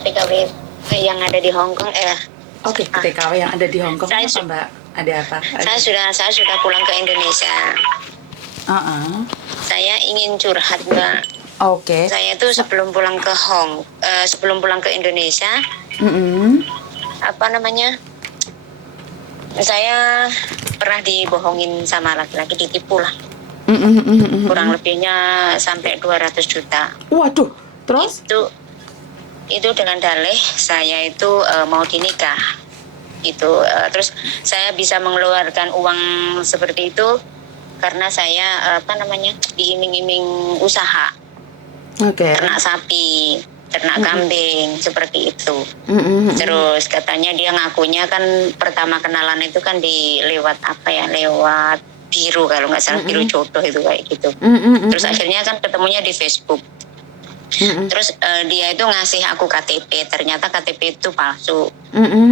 TKW yang ada di Hong Kong. Oke, TKW yang ada di Hong Kong Saya apa Mbak? Ada apa? Saya sudah pulang ke Indonesia. Saya ingin curhat, Mbak. Oke. Saya itu sebelum pulang ke Indonesia, saya pernah dibohongin sama laki-laki, ditipu lah. Kurang lebihnya sampai 200 juta. Waduh, terus? Itu dengan dalih saya itu mau dinikah. Terus saya bisa mengeluarkan uang seperti itu karena saya diiming-iming usaha. Ternak sapi, ternak kambing, seperti itu. Terus katanya dia ngakunya kan pertama kenalan itu kan lewat biru, kalau nggak salah biru jodoh itu kayak gitu. Terus akhirnya kan ketemunya di Facebook. Terus dia itu ngasih aku KTP, ternyata KTP itu palsu.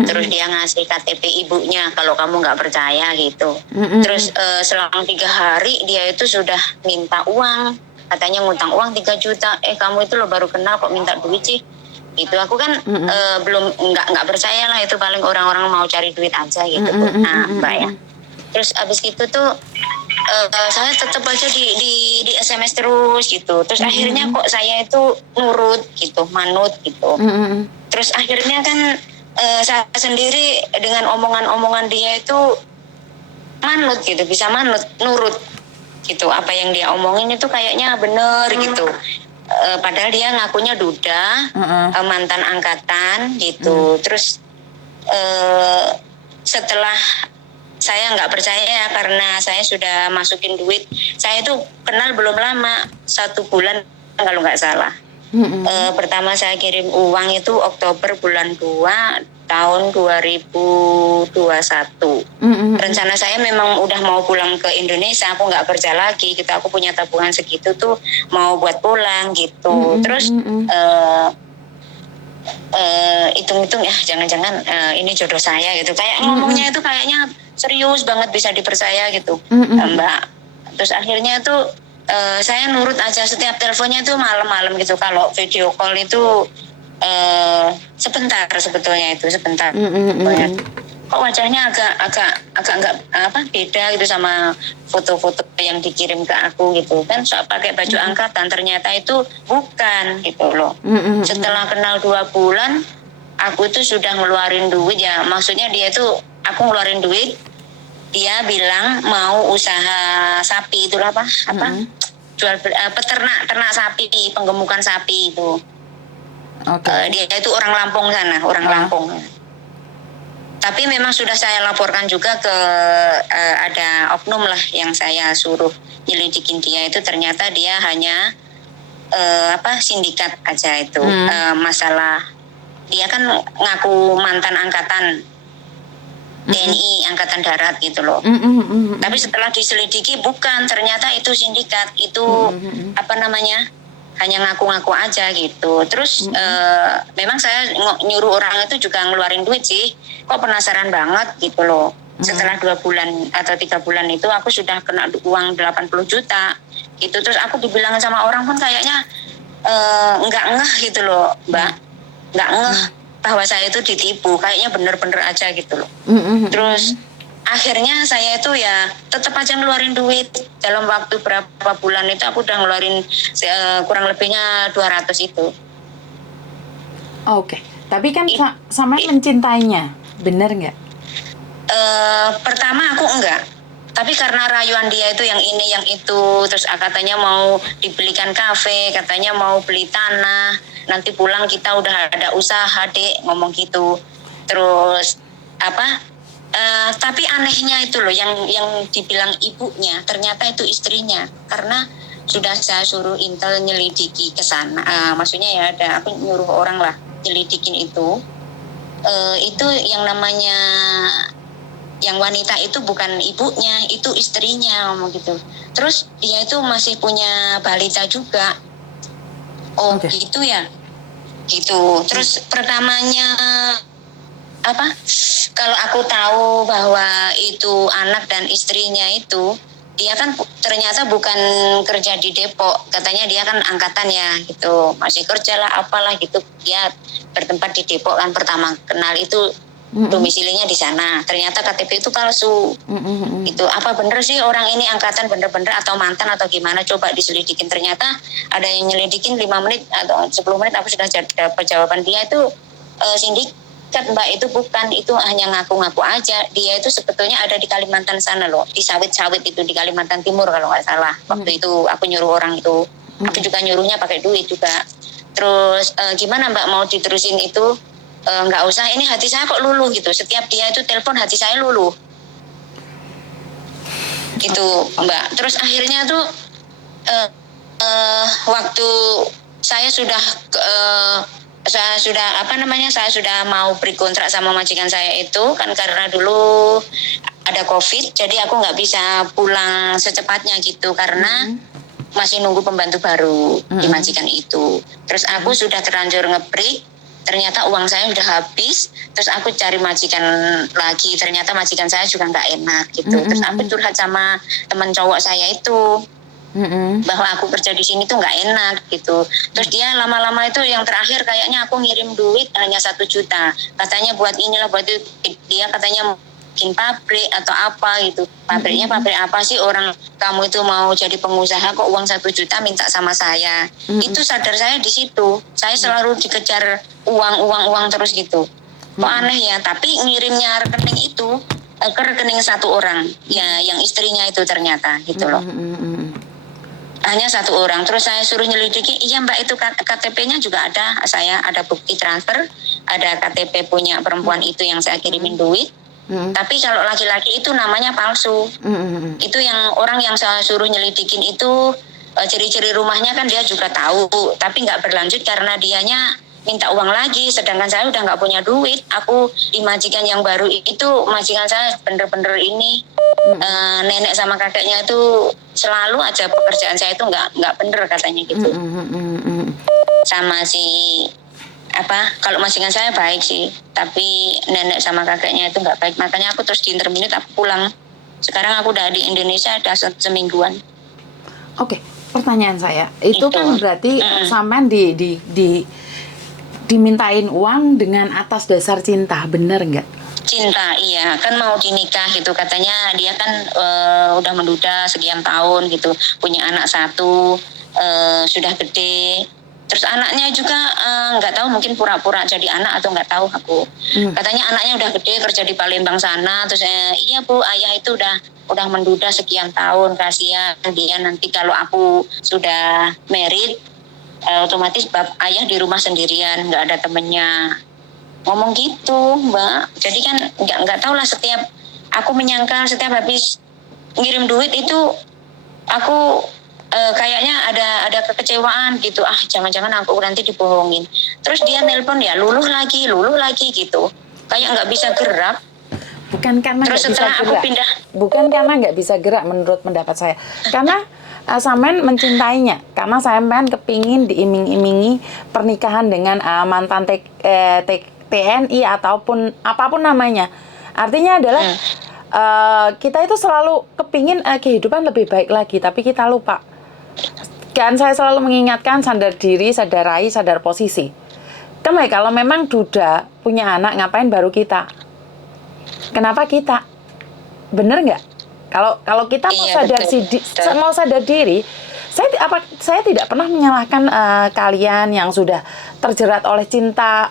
Terus dia ngasih KTP ibunya, kalau kamu nggak percaya gitu. Terus selang 3 hari dia itu sudah minta uang, katanya ngutang uang 3 juta. Kamu itu lo baru kenal kok minta duit sih. Gitu, aku kan belum nggak percaya lah, itu paling orang-orang mau cari duit aja gitu. Nah, Mbak ya. Terus abis itu tuh saya tetap aja di SMS terus gitu. Terus akhirnya kok saya itu nurut gitu, manut gitu. Terus akhirnya kan saya sendiri dengan omongan-omongan dia itu manut gitu, bisa manut, nurut gitu. Apa yang dia omongin itu kayaknya bener gitu. Padahal dia ngakunya duda, mantan angkatan gitu. Terus setelah saya nggak percaya karena saya sudah masukin duit. Saya itu kenal belum lama, 1 bulan kalau nggak salah. Pertama saya kirim uang itu Oktober bulan 2 tahun 2021. Rencana saya memang udah mau pulang ke Indonesia, aku nggak kerja lagi gitu. Aku punya tabungan segitu tuh mau buat pulang gitu. Terus hitung-hitung ya jangan-jangan ini jodoh saya gitu. Kayak ngomongnya itu kayaknya serius banget, bisa dipercaya gitu, Mbak. Terus akhirnya tuh saya nurut aja, setiap teleponnya tuh malam-malam gitu. Kalau video call itu sebentar, sebetulnya itu sebentar. Kok wajahnya agak nggak beda gitu sama foto-foto yang dikirim ke aku gitu kan, soal pakai baju angkatan, ternyata itu bukan gitu loh. Setelah kenal 2 bulan aku tuh sudah ngeluarin duit ya, maksudnya dia tuh aku ngeluarin duit, dia bilang mau usaha sapi, itulah jual ternak sapi, penggemukan sapi itu. Dia itu orang Lampung sana, Lampung. Tapi memang sudah saya laporkan juga ke ada oknum lah yang saya suruh nyelidikin dia itu, ternyata dia hanya sindikat aja itu. Masalah dia kan ngaku mantan angkatan TNI, Angkatan Darat gitu loh. Tapi setelah diselidiki bukan, ternyata itu sindikat, itu hanya ngaku-ngaku aja gitu. Terus memang saya nyuruh orang itu juga ngeluarin duit sih. Kok penasaran banget gitu loh. Setelah 2 bulan atau 3 bulan itu aku sudah kena uang 80 juta gitu. Terus aku dibilang sama orang pun kayaknya nggak ngeh gitu loh, Mbak. Nggak ngeh bahwa saya itu ditipu, kayaknya bener-bener aja gitu loh. Terus akhirnya saya itu ya tetap aja ngeluarin duit. Dalam waktu berapa bulan itu aku udah ngeluarin kurang lebihnya 200 itu. Oke. Tapi kan sama mencintainya, bener nggak? Pertama aku enggak. Tapi karena rayuan dia itu yang ini yang itu, terus katanya mau dibelikan kafe, katanya mau beli tanah, nanti pulang kita udah ada usaha dek, ngomong gitu. Terus tapi anehnya itu loh, yang dibilang ibunya ternyata itu istrinya, karena sudah saya suruh intel nyelidiki ke sana. Maksudnya ya ada, aku nyuruh orang lah nyelidikin itu yang namanya yang wanita itu bukan ibunya, itu istrinya, ngomong gitu. Terus dia itu masih punya balita juga. Gitu ya. Gitu. Terus pertamanya kalau aku tahu bahwa itu anak dan istrinya itu dia kan ternyata bukan kerja di Depok, katanya dia kan angkatan ya gitu, masih kerja lah apalah gitu, dia bertempat di Depok kan, pertama kenal itu domisilinya di sana, ternyata KTP itu palsu. Itu apa bener sih orang ini angkatan bener-bener atau mantan atau gimana, coba diselidikin. Ternyata ada yang nyelidikin 5 menit atau 10 menit aku sudah dapat jawaban, dia itu sindikat Mbak, itu bukan, itu hanya ngaku-ngaku aja. Dia itu sebetulnya ada di Kalimantan sana loh, di sawit-sawit itu di Kalimantan Timur kalau nggak salah. Waktu itu aku nyuruh orang itu, aku juga nyuruhnya pakai duit juga. Terus gimana Mbak mau diterusin itu? Nggak usah, ini hati saya kok luluh gitu, setiap dia itu telepon hati saya luluh gitu Mbak. Terus akhirnya tuh waktu saya sudah saya sudah mau berkontrak sama majikan saya itu kan, karena dulu ada COVID, jadi aku nggak bisa pulang secepatnya gitu karena masih nunggu pembantu baru di majikan itu. Terus aku sudah terlanjur nge-break, ternyata uang saya udah habis, terus aku cari majikan lagi, ternyata majikan saya juga nggak enak gitu. Terus aku curhat sama teman cowok saya itu bahwa aku kerja di sini tuh nggak enak gitu. Terus dia lama-lama itu yang terakhir kayaknya aku ngirim duit hanya 1 juta, katanya buat inilah buat itu, dia katanya bikin pabrik atau apa gitu. Pabriknya pabrik apa sih, orang kamu itu mau jadi pengusaha kok uang 1 juta minta sama saya. Itu sadar saya di situ, saya selalu dikejar uang terus gitu. Kok aneh ya, tapi ngirimnya rekening itu ke rekening satu orang ya, yang istrinya itu ternyata gitu loh. Hanya 1 orang. Terus saya suruh nyelidiki, iya Mbak itu KTP-nya juga ada, saya ada bukti transfer, ada KTP punya perempuan itu yang saya kirimin duit. Tapi kalau laki-laki itu namanya palsu. Itu yang orang yang saya suruh nyelidikin itu ciri-ciri rumahnya kan dia juga tahu, tapi nggak berlanjut karena dianya minta uang lagi, sedangkan saya udah nggak punya duit. Aku di majikan yang baru itu, majikan saya bener-bener ini nenek sama kakeknya itu selalu aja pekerjaan saya itu nggak bener katanya gitu. Sama si kalau majikan saya baik sih, tapi nenek sama kakeknya itu nggak baik, makanya aku terus diinterminate, aku pulang. Sekarang aku udah di Indonesia udah semingguan. Oke, pertanyaan saya itu kan berarti sampean dimintain uang dengan atas dasar cinta, bener nggak? Cinta, iya, kan mau dinikah gitu, katanya dia kan udah menduda sekian tahun gitu, punya anak 1, sudah gede. Terus anaknya juga nggak tahu, mungkin pura-pura jadi anak atau nggak tahu aku. Katanya anaknya udah gede, kerja di Palembang sana. Terus iya Bu, ayah itu udah menduda sekian tahun, kasihan dia nanti kalau aku sudah married, otomatis ayah di rumah sendirian, nggak ada temennya. Ngomong gitu Mbak. Jadi kan nggak tahu lah, setiap aku menyangka setiap habis ngirim duit itu aku kayaknya ada kekecewaan gitu, jangan-jangan aku nanti dibohongin. Terus dia nelpon ya luluh lagi gitu, kayak nggak bisa gerak. Bukan karena nggak bisa gerak, bukan karena nggak bisa gerak menurut pendapat saya, karena sampean mencintainya, karena sampean kepingin diiming-imingi pernikahan dengan mantan TNI ataupun apapun namanya. Artinya adalah kita itu selalu kepingin kehidupan lebih baik lagi, tapi kita lupa. Kan saya selalu mengingatkan sadar diri, sadar rai, sadar posisi. Kalau memang duda punya anak, ngapain baru kita? Kenapa kita? Bener nggak? Kalau kita mau sadar diri, saya tidak pernah menyalahkan kalian yang sudah terjerat oleh cinta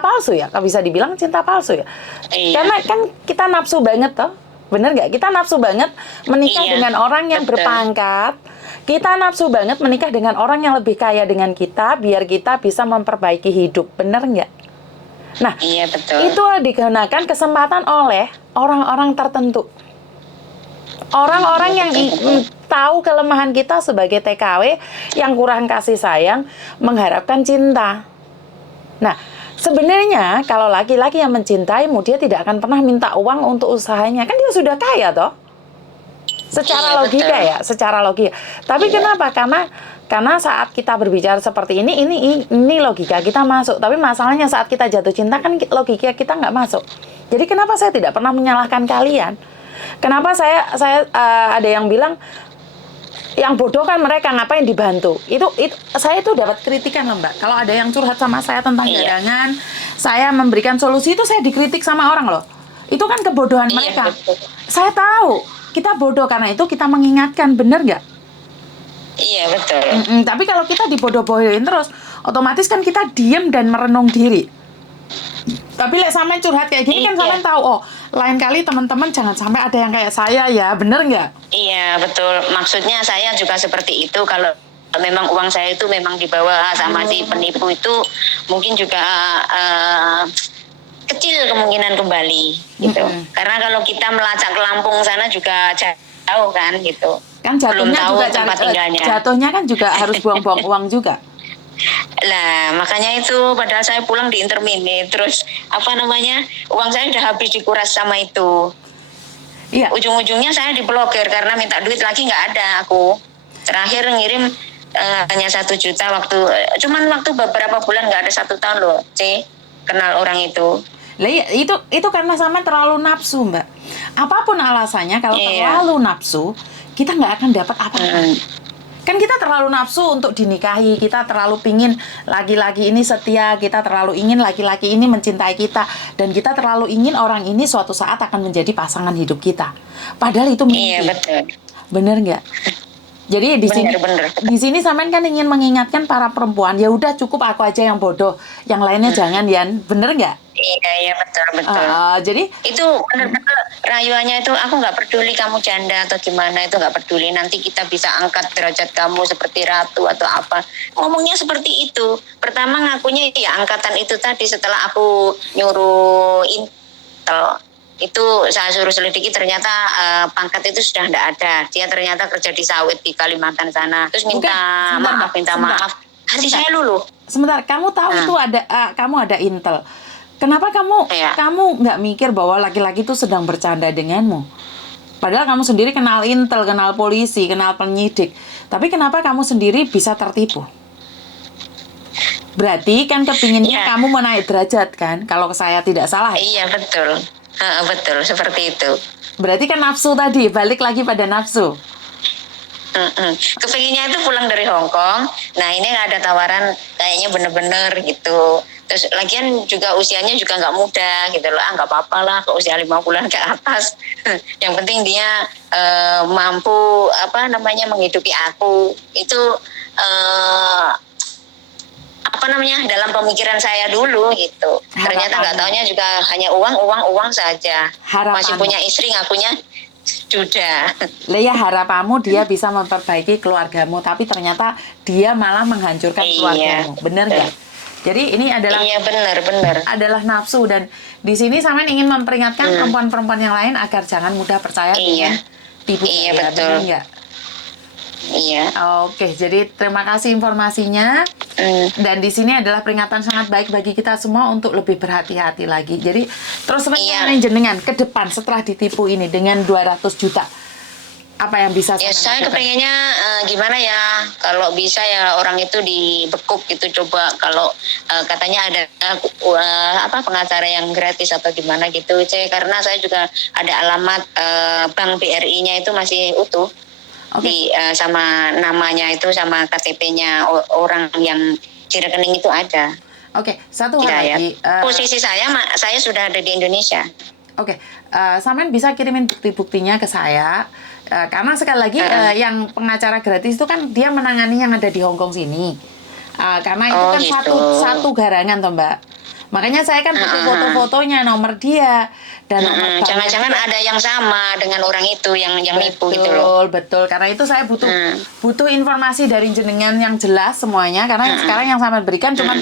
palsu ya, kalau bisa dibilang cinta palsu ya. Karena kan kita nafsu banget toh, bener nggak? Kita nafsu banget menikah dengan orang yang berpangkat. Kita nafsu banget menikah dengan orang yang lebih kaya dengan kita, biar kita bisa memperbaiki hidup, bener nggak? Nah, itu digunakan kesempatan oleh orang-orang tertentu. Orang-orang yang tahu kelemahan kita sebagai TKW, yang kurang kasih sayang, mengharapkan cinta. Nah, sebenarnya kalau laki-laki yang mencintaimu, dia tidak akan pernah minta uang untuk usahanya. Kan dia sudah kaya toh. Secara logika. Tapi kenapa? Karena saat kita berbicara seperti ini logika kita masuk. Tapi masalahnya saat kita jatuh cinta kan logika kita nggak masuk. Jadi kenapa saya tidak pernah menyalahkan kalian? Kenapa ada yang bilang yang bodoh kan mereka, ngapain dibantu? Itu saya tuh dapat kritikan loh Mbak. Kalau ada yang curhat sama saya tentang garangan, saya memberikan solusi itu saya dikritik sama orang loh. Itu kan kebodohan mereka. Betul. Saya tahu kita bodoh, karena itu kita mengingatkan, bener nggak? Iya betul. Tapi kalau kita dibodoh-bodohin terus, otomatis kan kita diem dan merenung diri. Tapi sampean curhat kayak gini kan sampean tahu, oh lain kali teman-teman jangan sampai ada yang kayak saya ya, bener nggak? Iya betul. Maksudnya saya juga seperti itu. Kalau memang uang saya itu memang dibawa sama si penipu itu, mungkin juga kecil kemungkinan kembali gitu. Karena kalau kita melacak ke Lampung sana juga jauh kan gitu. Kan jatuhnya belum tahu juga tempat tinggalnya. Jatuhnya kan juga harus buang-buang uang juga. Lah makanya itu, padahal saya pulang di intermini, terus uang saya udah habis dikuras sama itu. Iya. Ujung-ujungnya saya diblokir karena minta duit lagi nggak ada aku. Terakhir ngirim hanya 1 juta cuman waktu beberapa bulan, nggak ada 1 tahun loh. Kenal orang itu. Lah itu karena sama terlalu nafsu Mbak. Apapun alasannya, kalau terlalu nafsu kita nggak akan dapat apa-apa. Kan kita terlalu nafsu untuk dinikahi, kita terlalu pingin laki-laki ini setia, kita terlalu ingin laki-laki ini mencintai kita, dan kita terlalu ingin orang ini suatu saat akan menjadi pasangan hidup kita. Padahal itu mimpi. Iya betul. Bener nggak? Jadi di sini sampean kan ingin mengingatkan para perempuan, ya udah cukup aku aja yang bodoh, yang lainnya jangan, Yan. Bener nggak? Iya betul. Jadi itu benar-benar rayuannya itu, aku nggak peduli kamu janda atau gimana, itu nggak peduli, nanti kita bisa angkat derajat kamu seperti ratu atau apa, ngomongnya seperti itu. Pertama ngakunya ya angkatan itu tadi, setelah aku nyuruh intel itu, saya suruh selidiki, ternyata pangkat itu sudah tidak ada. Dia ternyata kerja di sawit di Kalimantan sana, terus minta maaf kasih saya luluh. Sebentar, kamu tahu itu kamu ada intel. Kenapa kamu nggak mikir bahwa laki-laki itu sedang bercanda denganmu? Padahal kamu sendiri kenal intel, kenal polisi, kenal penyidik. Tapi kenapa kamu sendiri bisa tertipu? Berarti kan kepinginnya kamu menaik derajat kan? Kalau saya tidak salah. Iya betul. Betul, seperti itu. Berarti kan nafsu tadi, balik lagi pada nafsu. Kepinginnya itu pulang dari Hong Kong. Nah ini ada tawaran kayaknya bener-bener gitu. Terus lagian juga usianya juga nggak muda gitu loh. Nggak apa-apa lah ke usia 5 bulan ke atas. Yang penting dia mampu menghidupi aku. Itu dalam pemikiran saya dulu gitu. Ternyata nggak taunya juga hanya uang saja. Masih punya istri, ngakunya sudah. Ya harapanmu dia bisa memperbaiki keluargamu, tapi ternyata dia malah menghancurkan keluargamu. Bener nggak? Jadi ini adalah benar. Adalah nafsu, dan di sini Samen ingin memperingatkan perempuan-perempuan yang lain agar jangan mudah percaya dengan tipu daya. Betul. Benar nggak? Iya. Oke, jadi terima kasih informasinya. Dan di sini adalah peringatan sangat baik bagi kita semua untuk lebih berhati-hati lagi. Jadi terus jenengan ke depan setelah ditipu ini dengan 200 juta. Apa yang bisa saya kepengennya gimana ya, kalau bisa ya orang itu dibekuk gitu, coba kalau katanya ada pengacara yang gratis atau gimana gitu, karena saya juga ada alamat bank BRI-nya itu masih utuh. Sama namanya itu, sama KTP-nya orang yang di rekening itu ada. Satu hal lagi. Posisi saya sudah ada di Indonesia. Samen bisa kirimin bukti-buktinya ke saya. Karena sekali lagi yang pengacara gratis itu kan dia menangani yang ada di Hong Kong sini. Karena itu kan satu garangan toh Mbak. Makanya saya kan butuh foto-fotonya, nomor dia dan nomor jangan-jangan ada yang sama dengan orang itu yang nipu gitu loh. Betul. Karena itu saya butuh informasi dari jenengan yang jelas semuanya, karena sekarang yang Samen berikan cuma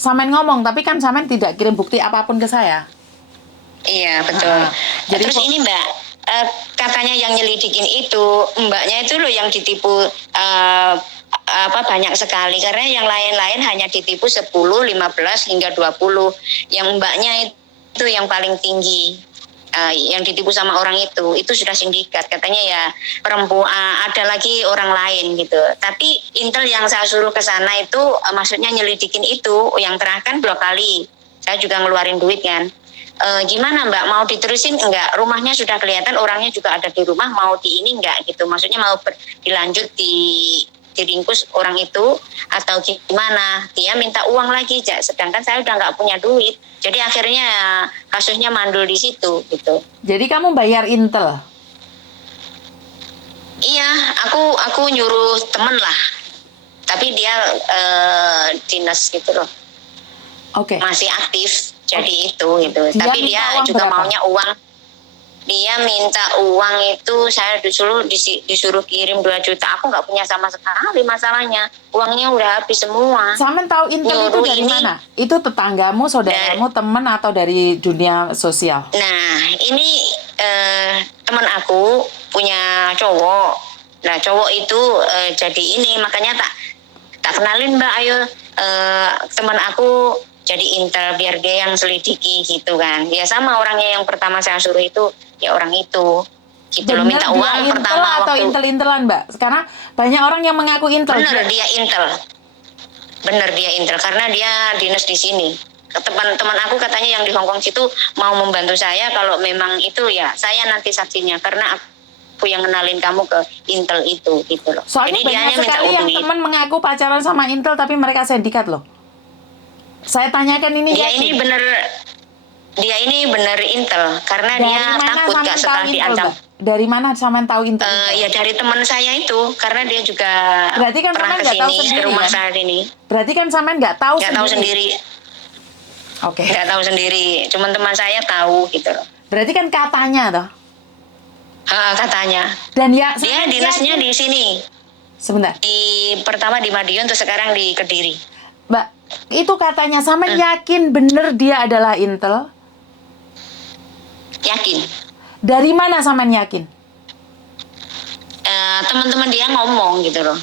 Samen ngomong, tapi kan Samen tidak kirim bukti apapun ke saya. Iya, betul. Jadi terus ini Mbak, katanya yang nyelidikin itu mbaknya itu loh yang ditipu banyak sekali, karena yang lain-lain hanya ditipu 10, 15 hingga 20. Yang mbaknya itu yang paling tinggi. Yang ditipu sama orang itu sudah sindikat, katanya ya perempuan, ada lagi orang lain gitu. Tapi intel yang saya suruh ke sana itu maksudnya nyelidikin itu, yang terakhir kan 2 kali. Saya juga ngeluarin duit kan. gimana Mbak, mau diterusin enggak? Rumahnya sudah kelihatan, orangnya juga ada di rumah, mau di ini enggak gitu? Maksudnya mau dilanjut diringkus orang itu atau gimana? Dia minta uang lagi, sedangkan saya udah nggak punya duit. Jadi akhirnya kasusnya mandul di situ gitu. Jadi kamu bayar intel? Iya, aku nyuruh temen lah. Tapi dia dinas gitu loh. Oke. Masih aktif. Jadi itu gitu. Dia Tapi dia juga berapa? maunya uang. Dia minta uang itu saya disuruh kirim 2 juta. Aku nggak punya sama sekali masalahnya. Uangnya udah habis semua. Samen tahu intel itu dari mana? Itu tetanggamu, saudaramu, teman atau dari dunia sosial? Nah, ini teman aku punya cowok. Nah, cowok itu jadi ini, makanya tak kenalin Mbak, ayo teman aku jadi intel biar dia yang selidiki gitu kan. Ya sama orangnya yang pertama saya suruh itu, ya orang itu. Gitu loh, minta uang pertama atau waktu. intel-intelan Mbak? Karena banyak orang yang mengaku intel. Bener dia intel. Bener dia intel karena dia dinas di sini. Teman-teman aku katanya yang di Hongkong situ mau membantu saya kalau memang itu ya saya nanti saksinya karena aku yang kenalin kamu ke intel itu gitu loh. Soalnya jadi dia hanya minta sekali yang duit. teman mengaku pacaran sama intel tapi mereka sindikat loh. Saya tanyakan ini dia ini bener intel karena dari dia takut gak setelah diancam. Dari mana Samen tahu intel? Ya dari teman saya itu karena dia juga berarti kan pernah kesini ke rumah saya ini. Berarti kan Samen nggak tahu sendiri. Oke. Nggak tahu sendiri, cuman teman saya tahu gitu loh. Berarti kan katanya toh? Katanya. Dan ya dia dinasnya di sini. Sebentar. Pertama di Madiun, terus sekarang di Kediri. Mbak, itu katanya Samen yakin bener dia adalah intel? Yakin. Dari mana Samen yakin? Teman-teman dia ngomong gitu loh.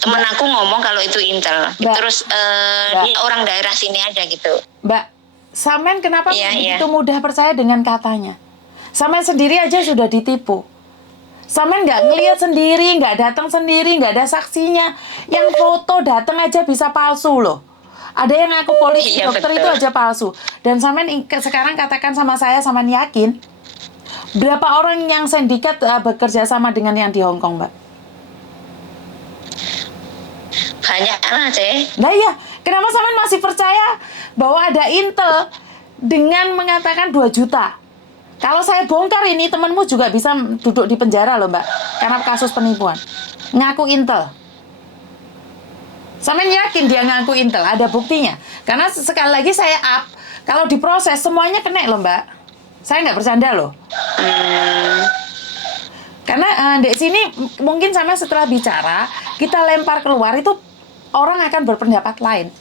Temen aku ngomong kalau itu intel. Mbak, terus dia orang daerah sini aja gitu. Mbak, Samen kenapa begitu Iya. mudah percaya dengan katanya? Samen sendiri aja sudah ditipu. Samen nggak ngelihat sendiri, nggak datang sendiri, nggak ada saksinya. Yang foto datang aja bisa palsu loh. Ada yang ngaku polisi, dokter betul. Itu aja palsu. Dan Samen sekarang katakan sama saya, Samen yakin berapa orang yang sindikat bekerja sama dengan yang di Hongkong, Mbak? Banyak aja. Nah iya, kenapa Samen masih percaya bahwa ada intel dengan mengatakan 2 juta? Kalau saya bongkar ini, temanmu juga bisa duduk di penjara loh Mbak, karena kasus penipuan. Ngaku intel. Samen yakin dia ngaku intel, ada buktinya. Karena sekali lagi saya kalau diproses semuanya kena loh Mbak. Saya nggak bercanda loh. Karena di sini mungkin sama setelah bicara, kita lempar keluar itu orang akan berpendapat lain.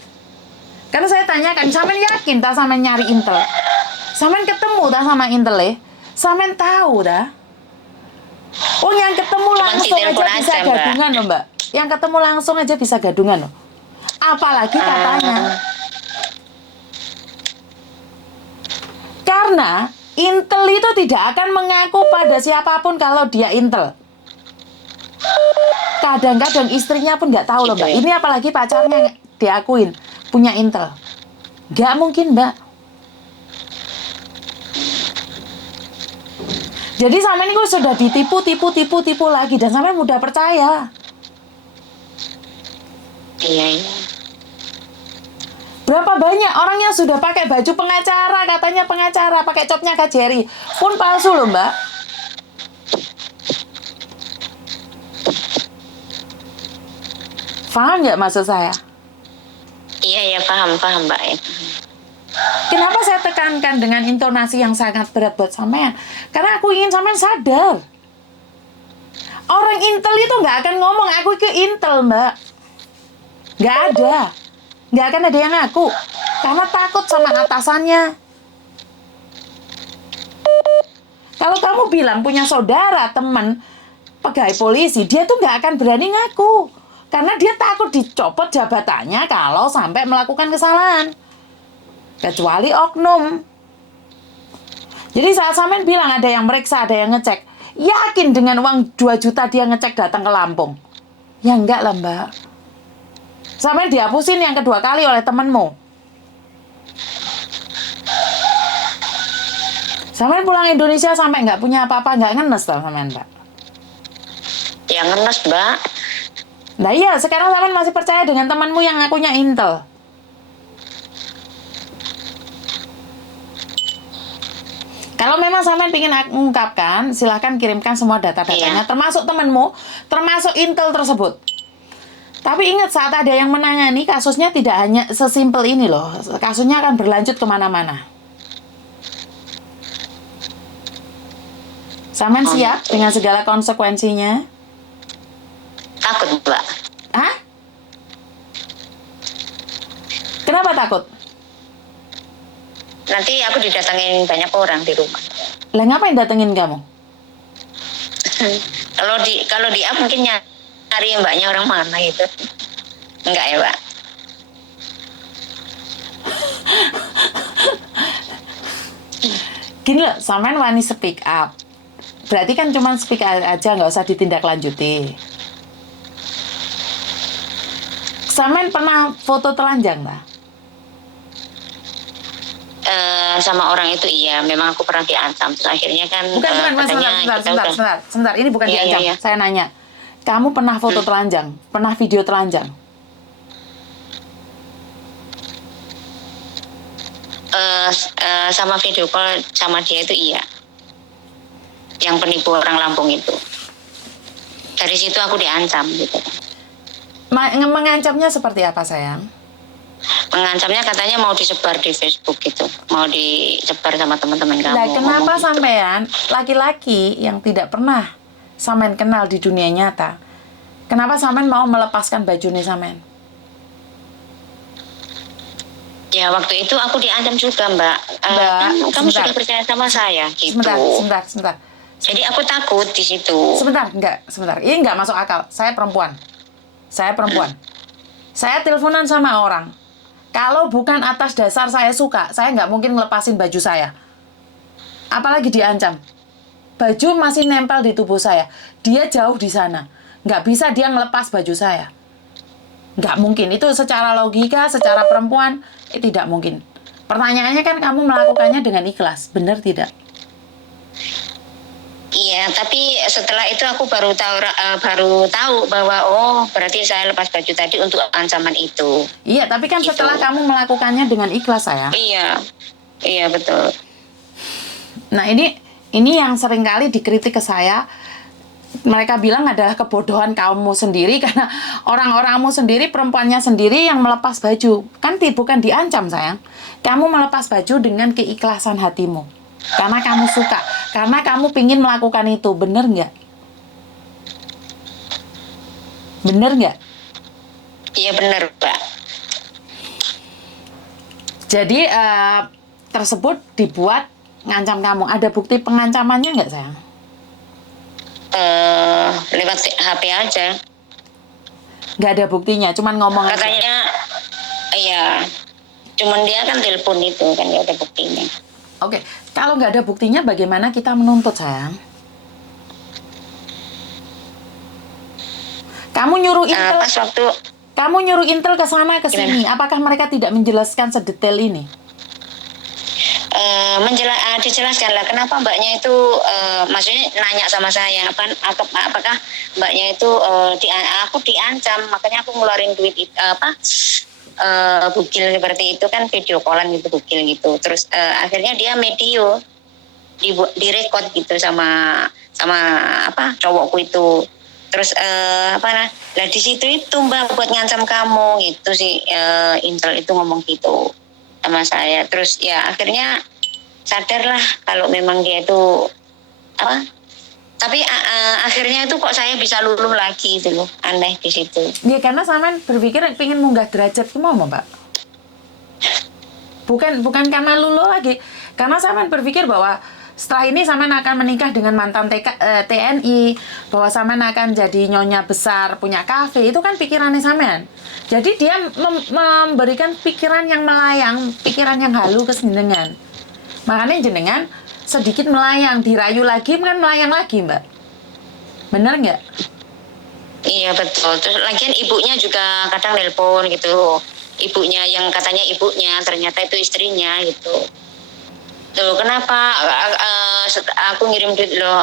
Karena saya tanyakan, Samen yakin tak Samen nyari intel? Samen ketemu tak sama intel? Samen tahu dah. Oh yang ketemu langsung aja bisa gadungan loh Mbak. Yang ketemu langsung aja bisa gadungan loh. Apalagi katanya. Karena intel itu tidak akan mengaku pada siapapun kalau dia intel. Kadang-kadang istrinya pun nggak tahu loh Mbak. Ini apalagi pacarnya diakuin punya intel. Nggak mungkin Mbak. Jadi Samen itu sudah ditipu lagi dan Samen mudah percaya. Iya. Berapa banyak orang yang sudah pakai baju pengacara, katanya pengacara, pakai copnya Kajeri, pun palsu loh Mbak. Paham nggak maksud saya? Iya, paham Mbak. Kenapa saya tekankan dengan intonasi yang sangat berat buat Samen? Karena aku ingin Samen sadar. Orang intel itu nggak akan ngomong, aku ke intel, Mbak. Nggak ada. Nggak akan ada yang ngaku. Karena takut sama atasannya. Kalau kamu bilang punya saudara, teman, pegawai polisi, dia tuh nggak akan berani ngaku. Karena dia takut dicopot jabatannya kalau sampai melakukan kesalahan. Kecuali oknum. Jadi saat Samen bilang ada yang meriksa, ada yang ngecek, yakin dengan uang 2 juta dia ngecek datang ke Lampung? Ya enggak lah Mbak. Samen dihapusin yang kedua kali oleh temenmu. Sampean pulang Indonesia sampai nggak punya apa-apa, nggak ngenes toh sampean, Mbak? Ya ngenes, Mbak. Nah iya, sekarang sampean masih percaya dengan temanmu yang ngakunya Intel. Kalau memang sampean ingin mengungkapkan, silahkan kirimkan semua data-datanya, Iya. termasuk temanmu, termasuk Intel tersebut. Tapi ingat, saat ada yang menangani, kasusnya tidak hanya sesimpel ini loh. Kasusnya akan berlanjut kemana-mana. Sampean siap dengan segala konsekuensinya? Takut, Mbak. Hah? Kenapa takut? Nanti aku didatengin banyak orang di rumah. Lah ngapain datengin kamu? Kalau di app mungkin nyari mbaknya orang mana gitu. Enggak ya, Mbak? Gini loh, sampean wani speak up. Berarti kan cuma speak aja, nggak usah ditindaklanjuti. Sampean pernah foto telanjang, Mbak? Sama orang itu iya, memang aku pernah diancam. Terus akhirnya kan Bukan, katanya sebentar. Ini bukan Iya, diancam. iya. Saya nanya, kamu pernah foto telanjang? Pernah video telanjang? Sama video call sama dia itu iya. Yang penipu orang Lampung itu. Dari situ aku diancam gitu. Mengancamnya seperti apa, sayang? Mengancamnya katanya mau disebar di Facebook gitu, mau disebar sama teman-teman kamu. Nah, kenapa gitu. sampean laki-laki yang tidak pernah sampean kenal di dunia nyata, kenapa sampean mau melepaskan bajunya sampean? Ya waktu itu aku diancam juga, Mbak. Kan kamu sebentar. sudah percaya sama saya gitu. Sebentar. Jadi aku takut di situ. Sebentar. Ini nggak masuk akal. Saya perempuan. Saya teleponan sama orang. Kalau bukan atas dasar saya suka, saya nggak mungkin ngelepasin baju saya. Apalagi diancam. Baju masih nempel di tubuh saya. Dia jauh di sana. Nggak bisa dia ngelepas baju saya. Nggak mungkin. Itu secara logika, secara perempuan, tidak mungkin. Pertanyaannya kan kamu melakukannya dengan ikhlas. Benar tidak? Iya, tapi setelah itu aku baru tahu bahwa berarti saya lepas baju tadi untuk ancaman itu. Iya, tapi kan Gitu. setelah kamu melakukannya dengan ikhlas, sayang. Iya betul. Nah, ini yang seringkali dikritik ke saya. Mereka bilang adalah kebodohan kaummu sendiri karena orang-orangmu sendiri, perempuannya sendiri yang melepas baju. Kan bukan diancam, sayang. Kamu melepas baju dengan keikhlasan hatimu. Karena kamu suka. Karena kamu pingin melakukan itu. Bener nggak? Bener nggak? Iya bener, Pak. Jadi, tersebut dibuat ngancam kamu. Ada bukti pengancamannya nggak, sayang? Lewat HP aja. Nggak ada buktinya, cuman ngomong aja. Katanya, iya. Cuman dia kan telepon itu, kan nggak ada buktinya. Oke, kalau nggak ada buktinya, bagaimana kita menuntut, sayang? Kamu nyuruh Intel ke sana ke sini. Apakah mereka tidak menjelaskan sedetail ini? Dijelaskan lah kenapa mbaknya itu maksudnya nanya sama saya apakah mbaknya itu aku diancam, makanya aku ngeluarin duit bukil seperti itu kan, video callan gitu bukil gitu. Terus akhirnya dia video direkod gitu sama cowokku itu. Terus lah di situ itu mbak buat ngancam kamu gitu sih, Intel itu ngomong gitu sama saya. Terus ya akhirnya sadarlah kalau memang dia itu tapi akhirnya itu kok saya bisa luluh lagi itu loh, aneh di situ. Ya karena sampean berpikir pengen munggah derajat mau Mbak. Bukan karena luluh lagi. Karena sampean berpikir bahwa setelah ini sampean akan menikah dengan mantan TNI, bahwa sampean akan jadi nyonya besar, punya kafe, itu kan pikirannya sampean. Jadi dia memberikan pikiran yang melayang, pikiran yang halu ke jenengan. Makanya jenengan sedikit melayang, dirayu lagi kan melayang lagi, Mbak. Bener nggak? Iya betul. Terus lagian ibunya juga kadang nelpon gitu. Ibunya yang katanya ibunya ternyata itu istrinya gitu. Tuh, kenapa aku ngirim duit loh,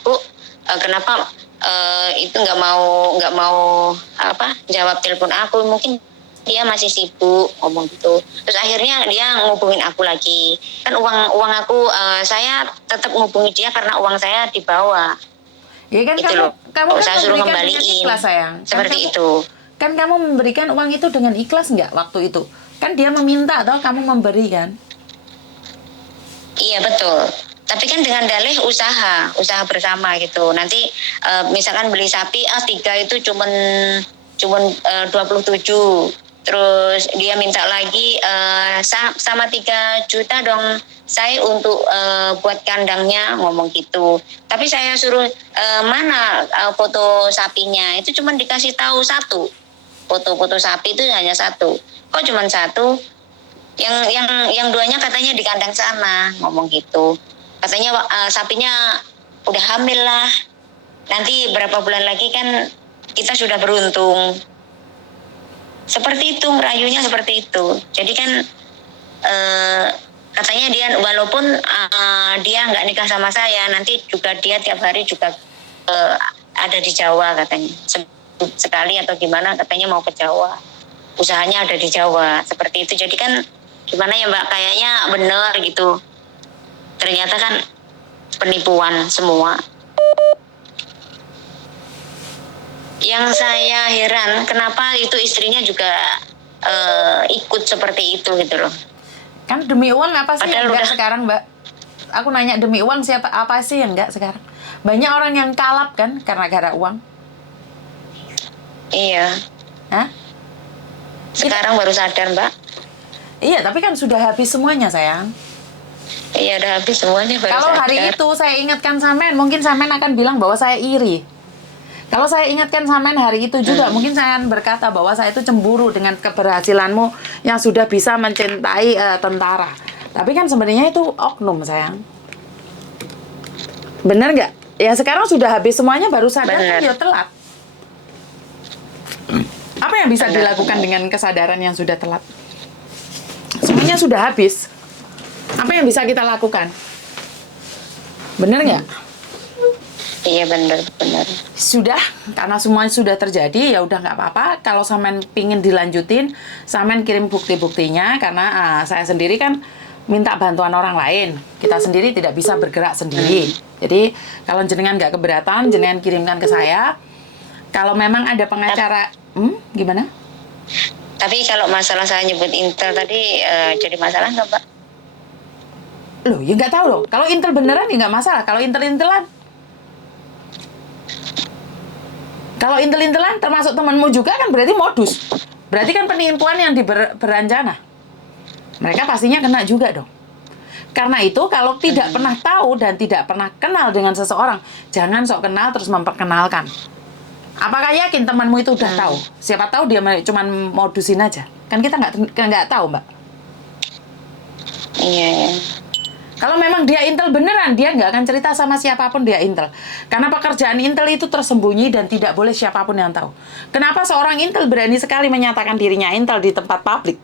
Bu? Kenapa itu nggak mau apa jawab telepon aku? Mungkin dia masih sibuk ngomong gitu. Terus akhirnya dia ngubungin aku lagi. Kan uang aku saya tetap ngubungi dia karena uang saya dibawa. Ya kan Gitu kamu loh. kamu kan Saya suruh memberikan dengan kembaliin. ikhlas sayang. Seperti kamu, itu. Kan kamu memberikan uang itu dengan ikhlas nggak waktu itu? Kan dia meminta atau kamu memberi kan? Iya betul. Tapi kan dengan dalih usaha bersama gitu. Nanti misalkan beli sapi 3 itu cuman 27. Terus dia minta lagi sama 3 juta dong saya untuk buat kandangnya, ngomong gitu. Tapi saya suruh mana foto sapinya, itu cuman dikasih tahu satu. Foto-foto sapi itu hanya satu. Kok cuman satu? Yang duanya katanya di kandang sana, ngomong gitu. Katanya sapinya udah hamil lah, nanti berapa bulan lagi kan kita sudah beruntung. Seperti itu, merayunya seperti itu. Jadi kan katanya dia walaupun dia nggak nikah sama saya, nanti juga dia tiap hari juga ada di Jawa katanya, sekali atau gimana katanya mau ke Jawa, usahanya ada di Jawa, seperti itu. Jadi kan gimana ya Mbak, kayaknya bener gitu, ternyata kan penipuan semua. Yang saya heran kenapa itu istrinya juga ikut seperti itu gitu loh. Kan demi uang apa sih Padahal yang enggak udah sekarang, Mbak? Aku nanya, demi uang siapa apa sih yang enggak sekarang? Banyak orang yang kalap kan karena gara uang. Iya. Hah? Sekarang baru sadar Mbak. Iya, tapi kan sudah habis semuanya, sayang. Iya, udah habis semuanya baru Kalau sadar. hari itu saya ingatkan Samen, mungkin Samen akan bilang bahwa saya iri. Kalau saya ingatkan Samen hari itu juga, mungkin saya akan berkata bahwa saya itu cemburu dengan keberhasilanmu yang sudah bisa mencintai tentara. Tapi kan sebenarnya itu oknum, sayang. Bener nggak? Ya sekarang sudah habis semuanya baru sadar kan ya telat. Apa yang bisa dilakukan dengan kesadaran yang sudah telat? Semuanya sudah habis. Apa yang bisa kita lakukan? Bener nggak? Iya benar. Sudah, karena semuanya sudah terjadi, ya udah nggak apa-apa. Kalau Samen pingin dilanjutin, Samen kirim bukti-buktinya, karena saya sendiri kan minta bantuan orang lain. Kita sendiri tidak bisa bergerak sendiri. Jadi kalau jenengan nggak keberatan, jenengan kirimkan ke saya. Kalau memang ada pengacara, gimana? Tapi kalau masalah saya nyebut Intel tadi jadi masalah nggak Pak? Loh, ya nggak tahu loh. Kalau Intel beneran ya nggak masalah. Kalau Intel-Intelan, kalau Intel-Intelan termasuk temanmu juga kan berarti modus. Berarti kan penipuan yang berencana. Mereka pastinya kena juga dong. Karena itu kalau tidak pernah tahu dan tidak pernah kenal dengan seseorang, jangan sok kenal terus memperkenalkan. Apakah yakin temanmu itu udah tahu? Siapa tahu dia cuma modusin aja. Kan kita nggak tahu, Mbak. Iya. Kalau memang dia Intel beneran, dia nggak akan cerita sama siapapun dia Intel. Karena pekerjaan Intel itu tersembunyi dan tidak boleh siapapun yang tahu. Kenapa seorang Intel berani sekali menyatakan dirinya Intel di tempat publik?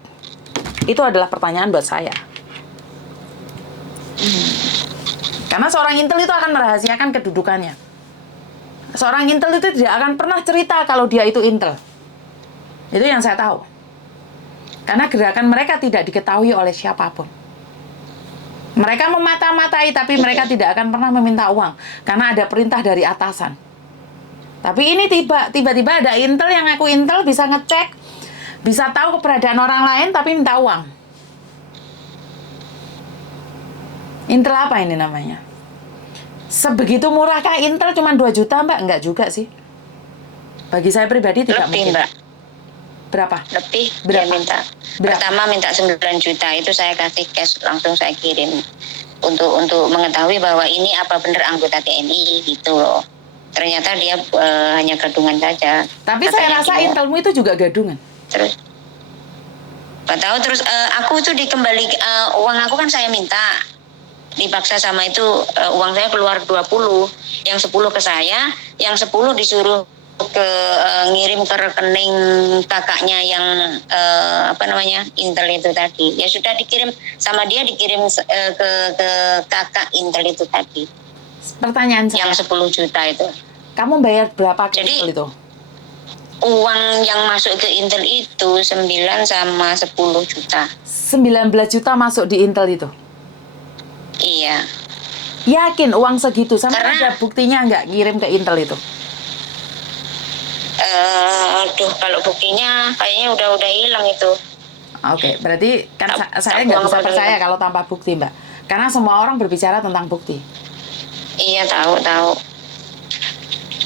Itu adalah pertanyaan buat saya. Karena seorang Intel itu akan merahasiakan kedudukannya. Seorang Intel itu tidak akan pernah cerita kalau dia itu Intel. Itu yang saya tahu. Karena gerakan mereka tidak diketahui oleh siapapun. Mereka memata-matai, tapi mereka tidak akan pernah meminta uang. Karena ada perintah dari atasan. Tapi ini tiba-tiba ada Intel yang ngaku Intel bisa ngecek, bisa tahu keberadaan orang lain, tapi minta uang. Intel apa ini namanya? Sebegitu murahkah Intel cuma 2 juta, Mbak? Enggak juga sih. Bagi saya pribadi tidak Lebih, mungkin. Mbak. Berapa? Lebih Berapa? dia minta. Berapa? Pertama minta 9 juta, itu saya kasih cash, langsung saya kirim. Untuk mengetahui bahwa ini apa benar anggota TNI gitu loh. Ternyata dia hanya gadungan saja. Tapi Katanya saya rasa gitu. Intelmu itu juga gadungan. Terus nggak tahu, terus aku itu dikembali uang aku kan saya minta, dipaksa sama itu uang saya keluar 20, yang 10 ke saya, yang 10 disuruh ngirim ke rekening kakaknya yang Intel itu tadi. Ya sudah dikirim sama dia, dikirim ke kakak Intel itu tadi. Pertanyaan saya. Yang 10 juta itu. Kamu bayar berapa ke Jadi, Intel itu? Uang yang masuk ke Intel itu 9 sama 10 juta. 19 juta masuk di Intel itu? Iya. Yakin uang segitu? Sama Karena, ada buktinya nggak ngirim ke Intel itu? kalau buktinya kayaknya udah hilang itu. Oke, berarti kan saya nggak bisa percaya kalau tanpa bukti, Mbak. Karena semua orang berbicara tentang bukti. Iya, tahu.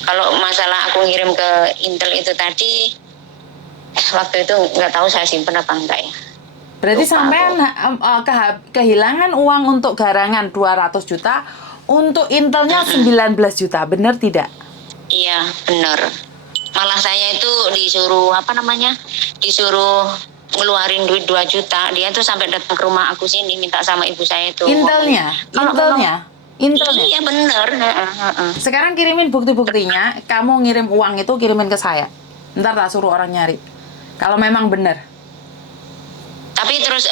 Kalau masalah aku ngirim ke Intel itu tadi, waktu itu nggak tahu saya simpen apa enggak ya. Berarti sampean kehilangan uang untuk garangan 200 juta, untuk Intelnya 19 juta, benar tidak? Iya, benar. Malah saya itu disuruh disuruh ngeluarin duit 2 juta. Dia tuh sampai datang ke rumah aku sini minta sama ibu saya itu. Intelnya? Iya, benar. Sekarang kirimin bukti-buktinya, kamu ngirim uang itu kirimin ke saya. Ntar tak suruh orang nyari. Kalau memang benar. Tapi terus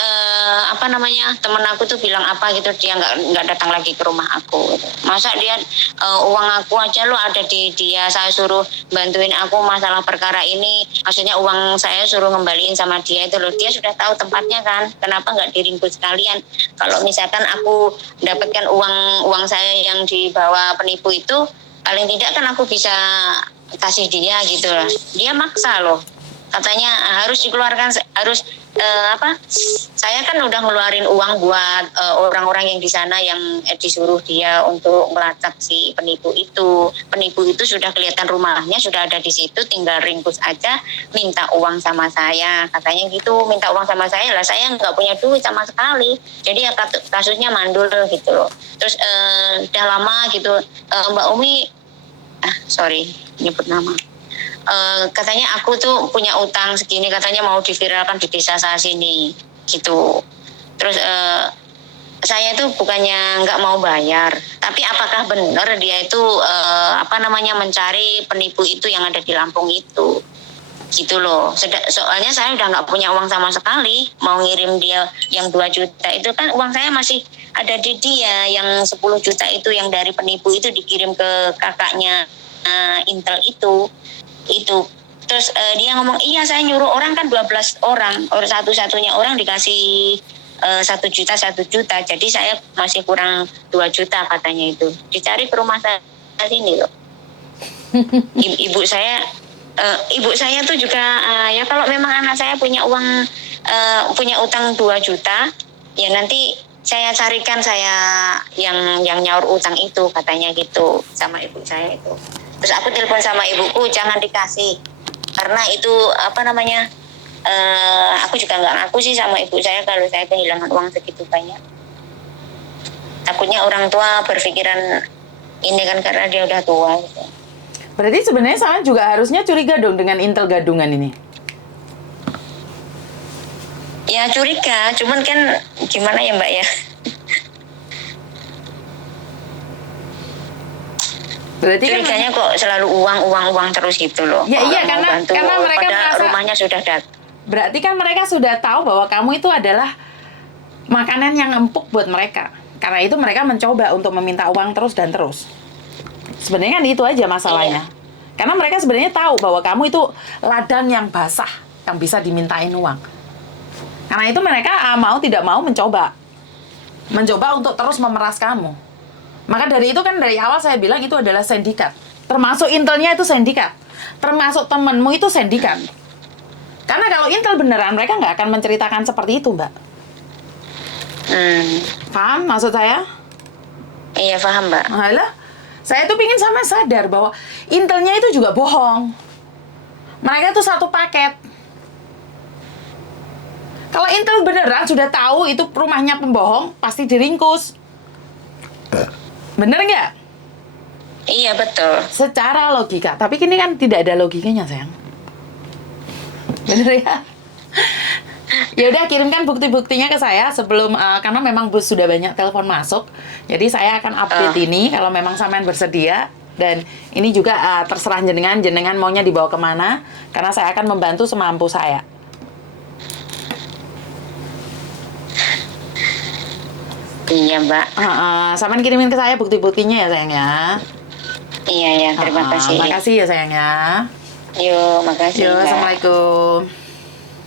teman aku tuh bilang apa gitu, dia nggak datang lagi ke rumah aku gitu. Masa dia uang aku aja lo ada di dia, saya suruh bantuin aku masalah perkara ini, maksudnya uang saya suruh ngembaliin sama dia itu loh. Dia sudah tahu tempatnya kan, kenapa nggak diringkus sekalian? Kalau misalkan aku dapatkan uang saya yang dibawa penipu itu, paling tidak kan aku bisa kasih dia gitu lah. Dia maksa loh, katanya harus dikeluarkan, saya kan udah ngeluarin uang buat orang-orang yang di sana yang disuruh dia untuk melacak si penipu itu. Penipu itu sudah kelihatan rumahnya, sudah ada di situ, tinggal ringkus aja, minta uang sama saya, katanya gitu. Minta uang sama saya lah, saya nggak punya duit sama sekali, jadi ya kasusnya mandul gitu loh. Terus udah lama gitu, Mbak Umi, sorry nyebut nama, katanya aku tuh punya utang segini, katanya mau diviralkan di desa saya sini gitu. Terus saya tuh bukannya nggak mau bayar, tapi apakah benar dia itu mencari penipu itu yang ada di Lampung itu gitu loh. Soalnya saya udah nggak punya uang sama sekali, mau ngirim dia yang 2 juta itu kan uang saya masih ada di dia, yang 10 juta itu yang dari penipu itu dikirim ke kakaknya Intel itu. Terus dia ngomong, iya saya nyuruh orang kan 12 orang, satu-satunya orang dikasih 1 juta, jadi saya masih kurang 2 juta katanya itu. Dicari ke rumah saya sini loh. Ibu saya tuh juga ya kalau memang anak saya punya uang, punya utang 2 juta, ya nanti saya carikan saya yang nyaur utang itu, katanya gitu sama ibu saya itu. Terus aku telepon sama ibuku, jangan dikasih, karena itu aku juga nggak ngaku sih sama ibu saya kalau saya kehilangan uang segitu banyak. Takutnya orang tua berpikiran ini kan karena dia udah tua gitu. Berarti sebenarnya saya juga harusnya curiga dong dengan Intel gadungan ini. Ya curiga, cuman kan gimana ya Mbak ya. Berarti curiganya kok selalu uang terus gitu loh. Ya iya, karena mereka merasa rumahnya sudah Berarti kan mereka sudah tahu bahwa kamu itu adalah makanan yang empuk buat mereka. Karena itu mereka mencoba untuk meminta uang terus dan terus. Sebenarnya kan itu aja masalahnya. Iya. Karena mereka sebenarnya tahu bahwa kamu itu ladang yang basah yang bisa dimintain uang. Karena itu mereka mau tidak mau mencoba untuk terus memeras kamu. Maka dari itu kan dari awal saya bilang itu adalah sindikat. Termasuk Intelnya itu sindikat. Termasuk temenmu itu sindikat. Karena kalau Intel beneran mereka nggak akan menceritakan seperti itu, Mbak. Paham maksud saya? Iya paham, Mbak. Alah, saya tuh pingin sama sadar bahwa Intelnya itu juga bohong. Mereka tuh satu paket. Kalau Intel beneran sudah tahu itu rumahnya pembohong, pasti diringkus. Bener nggak? Iya betul. Secara logika, tapi ini kan tidak ada logikanya sayang. Bener ya? Ya udah kirimkan bukti-buktinya ke saya sebelum karena memang sudah banyak telepon masuk. Jadi saya akan update ini kalau memang sampean bersedia. Dan ini juga terserah jenengan maunya dibawa kemana, karena saya akan membantu semampu saya. Iya, Mbak. Sampean kirimin ke saya bukti-buktinya ya sayang ya. Iya ya, terima kasih. Makasih ya sayang ya. Yuk, makasih. Yo, Mbak. Assalamualaikum.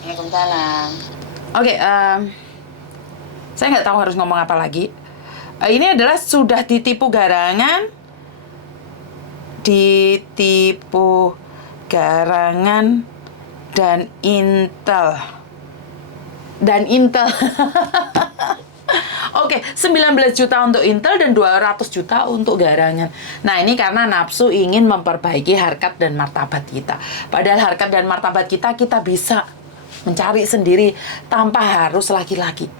Waalaikumsalam. Oke, saya nggak tahu harus ngomong apa lagi. Ini adalah sudah ditipu garangan, dan Intel. Oke, 19 juta untuk Intel dan 200 juta untuk garangan. Nah, ini karena nafsu ingin memperbaiki harkat dan martabat kita. Padahal harkat dan martabat kita bisa mencari sendiri tanpa harus laki-laki.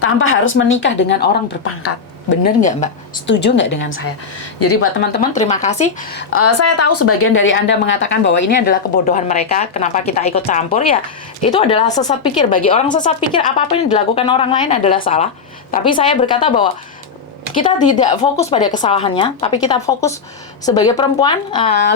Tanpa harus menikah dengan orang berpangkat. Bener nggak, Mbak? Setuju nggak dengan saya? Jadi buat teman-teman, terima kasih. Saya tahu sebagian dari Anda mengatakan bahwa ini adalah kebodohan mereka. Kenapa kita ikut campur? Ya, itu adalah sesat pikir. Bagi orang sesat pikir, apapun yang dilakukan orang lain adalah salah. Tapi saya berkata bahwa kita tidak fokus pada kesalahannya, tapi kita fokus sebagai perempuan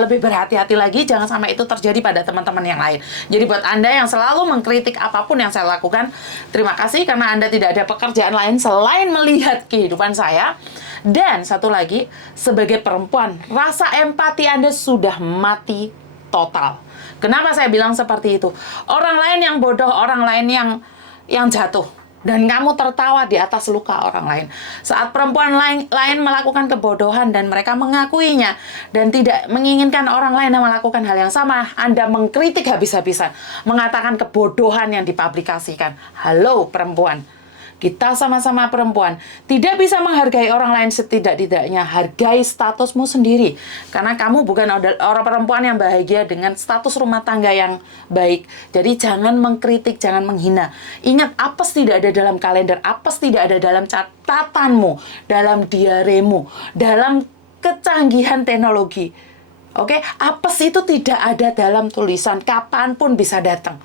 lebih berhati-hati lagi, jangan sampai itu terjadi pada teman-teman yang lain. Jadi buat Anda yang selalu mengkritik apapun yang saya lakukan, terima kasih karena Anda tidak ada pekerjaan lain selain melihat kehidupan saya. Dan satu lagi, sebagai perempuan, rasa empati Anda sudah mati total. Kenapa saya bilang seperti itu? Orang lain yang bodoh, orang lain yang jatuh. Dan kamu tertawa di atas luka orang lain. Saat perempuan lain melakukan kebodohan dan mereka mengakuinya dan tidak menginginkan orang lain yang melakukan hal yang sama, Anda mengkritik habis-habisan, mengatakan kebodohan yang dipublikasikan. Halo perempuan, kita sama-sama perempuan, tidak bisa menghargai orang lain setidak-tidaknya. Hargai statusmu sendiri. Karena kamu bukan orang perempuan yang bahagia dengan status rumah tangga yang baik. Jadi jangan mengkritik, jangan menghina. Ingat, apes tidak ada dalam kalender, apes tidak ada dalam catatanmu, dalam diaremu, dalam kecanggihan teknologi. Oke, apes itu tidak ada dalam tulisan, kapanpun bisa datang.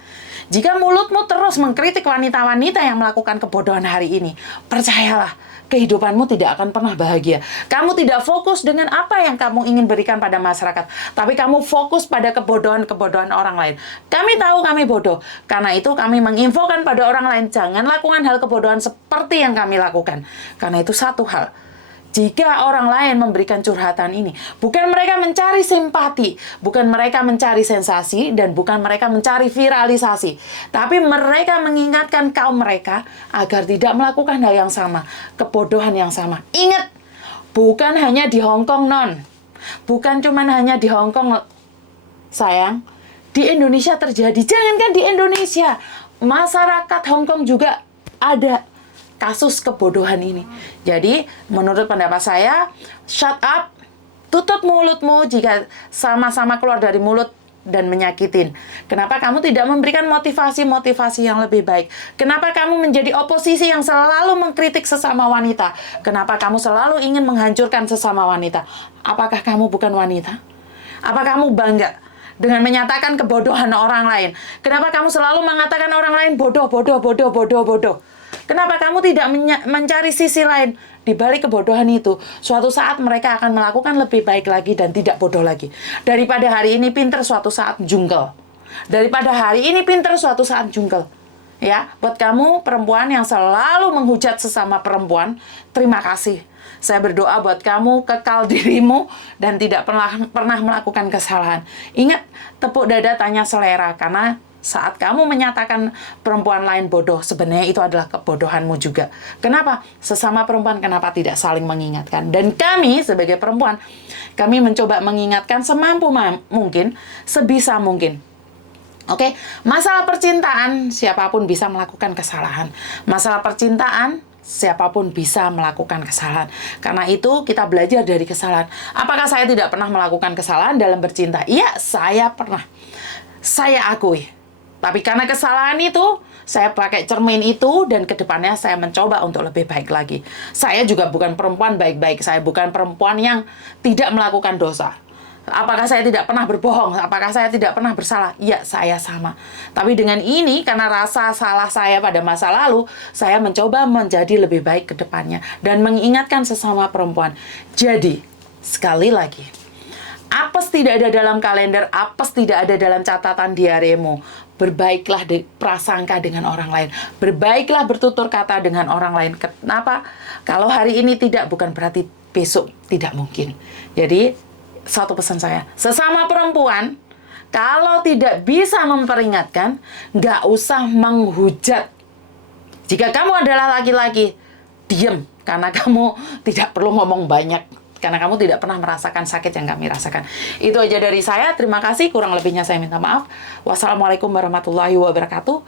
Jika mulutmu terus mengkritik wanita-wanita yang melakukan kebodohan hari ini, percayalah, kehidupanmu tidak akan pernah bahagia. Kamu tidak fokus dengan apa yang kamu ingin berikan pada masyarakat, tapi kamu fokus pada kebodohan-kebodohan orang lain. Kami tahu kami bodoh, karena itu kami menginfokan pada orang lain, jangan lakukan hal kebodohan seperti yang kami lakukan. Karena itu satu hal, jika orang lain memberikan curhatan ini, bukan mereka mencari simpati, bukan mereka mencari sensasi, dan bukan mereka mencari viralisasi, tapi mereka mengingatkan kaum mereka agar tidak melakukan hal yang sama, kebodohan yang sama. Ingat, bukan hanya di Hong Kong, non. Bukan cuma hanya di Hong Kong, sayang. Di Indonesia terjadi. Jangankan di Indonesia, masyarakat Hong Kong juga ada kasus kebodohan ini. Jadi, menurut pendapat saya, shut up, tutup mulutmu jika sama-sama keluar dari mulut dan menyakitin. Kenapa kamu tidak memberikan motivasi-motivasi yang lebih baik? Kenapa kamu menjadi oposisi yang selalu mengkritik sesama wanita? Kenapa kamu selalu ingin menghancurkan sesama wanita? Apakah kamu bukan wanita? Apa kamu bangga dengan menyatakan kebodohan orang lain? Kenapa kamu selalu mengatakan orang lain bodoh? Kenapa kamu tidak mencari sisi lain di balik kebodohan itu? Suatu saat mereka akan melakukan lebih baik lagi dan tidak bodoh lagi. Daripada hari ini pinter, suatu saat jungkel. Daripada hari ini pinter, suatu saat jungkel. Ya, buat kamu perempuan yang selalu menghujat sesama perempuan, terima kasih. Saya berdoa buat kamu kekal dirimu dan tidak pernah melakukan kesalahan. Ingat, tepuk dada tanya selera, karena saat kamu menyatakan perempuan lain bodoh, sebenarnya itu adalah kebodohanmu juga. Kenapa? Sesama perempuan kenapa tidak saling mengingatkan? Dan kami sebagai perempuan, kami mencoba mengingatkan semampu mungkin, sebisa mungkin. Oke, masalah percintaan, siapapun bisa melakukan kesalahan. Masalah percintaan, siapapun bisa melakukan kesalahan. Karena itu kita belajar dari kesalahan. Apakah saya tidak pernah melakukan kesalahan dalam bercinta? Iya, saya pernah. Saya akui. Tapi karena kesalahan itu, saya pakai cermin itu, dan kedepannya saya mencoba untuk lebih baik lagi. Saya juga bukan perempuan baik-baik. Saya bukan perempuan yang tidak melakukan dosa. Apakah saya tidak pernah berbohong? Apakah saya tidak pernah bersalah? Ya, saya sama. Tapi dengan ini, karena rasa salah saya pada masa lalu, saya mencoba menjadi lebih baik ke depannya. Dan mengingatkan sesama perempuan. Jadi, sekali lagi, Apes tidak ada dalam kalender, apes tidak ada dalam catatan diarimu. Berbaiklah prasangka dengan orang lain. Berbaiklah bertutur kata dengan orang lain. Kenapa? Kalau hari ini tidak, bukan berarti besok tidak mungkin. Jadi, satu pesan saya, sesama perempuan, kalau tidak bisa memperingatkan, nggak usah menghujat. Jika kamu adalah laki-laki, diam, karena kamu tidak perlu ngomong banyak. Karena kamu tidak pernah merasakan sakit yang kami rasakan. Itu aja dari saya. Terima kasih. Kurang lebihnya saya minta maaf. Wassalamualaikum warahmatullahi wabarakatuh.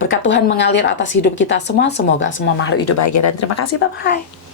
Berkat Tuhan mengalir atas hidup kita semua. Semoga semua makhluk hidup bahagia. Dan terima kasih. Bye-bye.